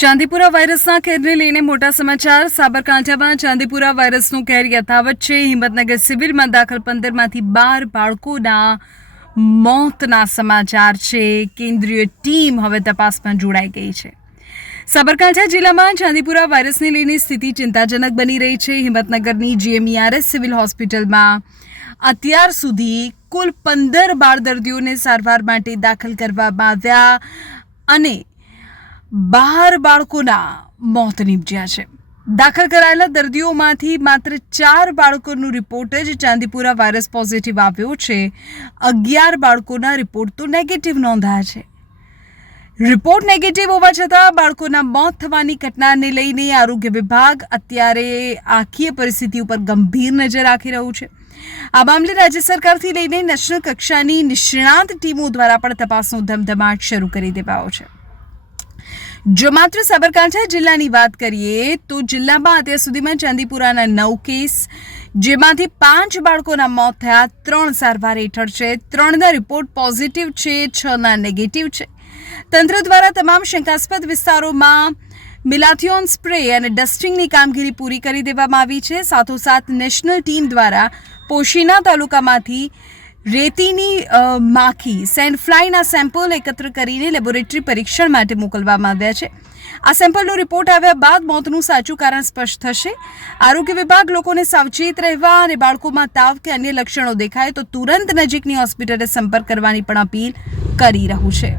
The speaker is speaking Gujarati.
ચાંદીપુરા વાયરસના કેરને લઈને મોટા સમાચાર। સાબરકાંઠામાં ચાંદીપુરા વાયરસનો કેર યથાવત છે। હિંમતનગર સિવિલમાં દાખલ 15માંથી 12 બાળકોના મોતના સમાચાર છે। કેન્દ્રીય ટીમ હવે તપાસમાં જોડાઈ ગઈ છે। સાબરકાંઠા જિલ્લામાં ચાંદીપુરા વાયરસને લઈને સ્થિતિ ચિંતાજનક બની રહી છે। હિંમતનગરની GMERS સિવિલ હોસ્પિટલમાં અત્યાર સુધી કુલ 15 બાળ દર્દીઓને સારવાર માટે દાખલ કરવામાં આવ્યા અને 12 બાળકોના મોત નીપજ્યા છે। દાખલ કરાયેલા દર્દીઓમાંથી માત્ર 4 બાળકોનો રિપોર્ટ જ ચાંદીપુરા વાયરસ પોઝિટિવ આવ્યો છે। 11 બાળકોના રિપોર્ટ તો નેગેટિવ નોંધાયા છે। રિપોર્ટ નેગેટિવ હોવા છતાં બાળકોના મોત થવાની ઘટનાને લઈને આરોગ્ય વિભાગ અત્યારે આખી પરિસ્થિતિ ઉપર ગંભીર નજર રાખી રહ્યું છે। આ મામલે રાજ્ય સરકારથી લઈને નેશનલ કક્ષાની નિષ્ણાત ટીમો દ્વારા પણ તપાસનો ધમધમાટ શરૂ કરી દેવાયો છે। જો માત્ર સાબરકાંઠા જિલ્લાની વાત કરીએ તો જિલ્લામાં અત્યાર સુધીમાં ચાંદીપુરાના 9 કેસ, જેમાંથી 5 બાળકોના મોત થયા, 3 સારવાર હેઠળ છે, 3ના રિપોર્ટ પોઝિટિવ છે, 6ના નેગેટિવ છે। તંત્ર દ્વારા તમામ શંકાસ્પદ વિસ્તારોમાં મિલાથિયોન સ્પ્રે અને ડસ્ટિંગની કામગીરી પૂરી કરી દેવામાં આવી છે। સાથોસાથ નેશનલ ટીમ દ્વારા પોશીના તાલુકામાંથી રેતીની માખી સેન્ડફ્લાયના સેમ્પલ એકત્ર કરીને લેબોરેટરી પરીક્ષણ માટે મોકલવામાં આવ્યા છે। આ સેમ્પલનો રિપોર્ટ આવ્યા બાદ મોતનું સાચું કારણ સ્પષ્ટ થશે। આરોગ્ય વિભાગ લોકોને સાવચેત રહેવા અને બાળકોમાં તાવ કે અન્ય લક્ષણો દેખાય તો તુરંત નજીકની હોસ્પિટલે સંપર્ક કરવાની પણ અપીલ કરી રહ્યું છે।